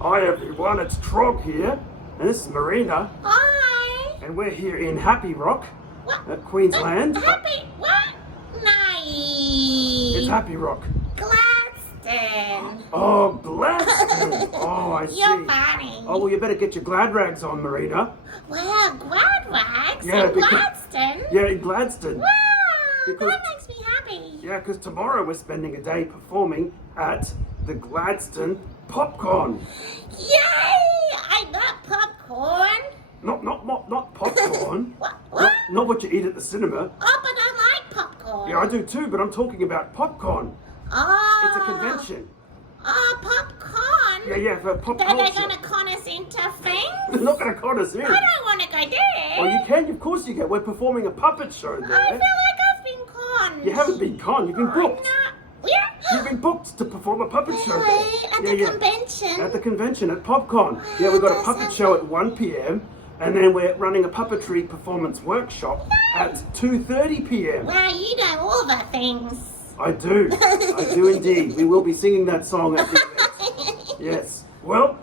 Hi everyone, it's Troggg here, and this is Marina, Hi. and we're here in Happy Rock, What? Queensland. Happy what? It's Nice. Happy Rock. Gladstone. Oh, Gladstone. Oh, I see. You're funny. Oh, well, you better get your glad rags on, Marina. Wow, glad rags Yeah, in because- Gladstone. Yeah, in Gladstone. Wow, Because- that makes me happy. Yeah, because tomorrow we're spending a day performing at the Gladstone PopCon. Yay! I love popcorn. Not popcorn. What? Not what you eat at the cinema. Oh, but I like popcorn. Yeah, I do too, but I'm talking about PopCon. Oh. It's a convention. Oh, popcorn. Yeah, for pop Then they're culture. gonna con us into things. They're not going to con us in. I don't want to go there. Oh, you can, of course you can. We're performing a puppet show I feel there. like I've been conned. You haven't been con, you've been booked. Where? You've been booked to perform a puppet show there. Really? At the convention? At the convention, at PopCon. Yeah, we've got a that puppet sounds show at 1 p.m. and then we're running a puppetry performance workshop at 2:30 p.m. Wow, you know all the things. I do. I do indeed. We will be singing that song at the event. Yes. Well,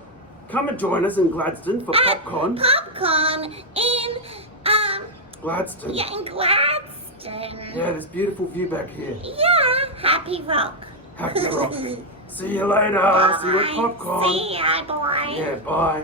come and join us in Gladstone for PopCon. Popcorn in, Gladstone. yeah, in Gladstone. Yeah, there's beautiful view back here. Yeah, Happy Rock. Happy Rock. See you later. See you at Bye. PopCon. See ya, boy. Yeah, bye.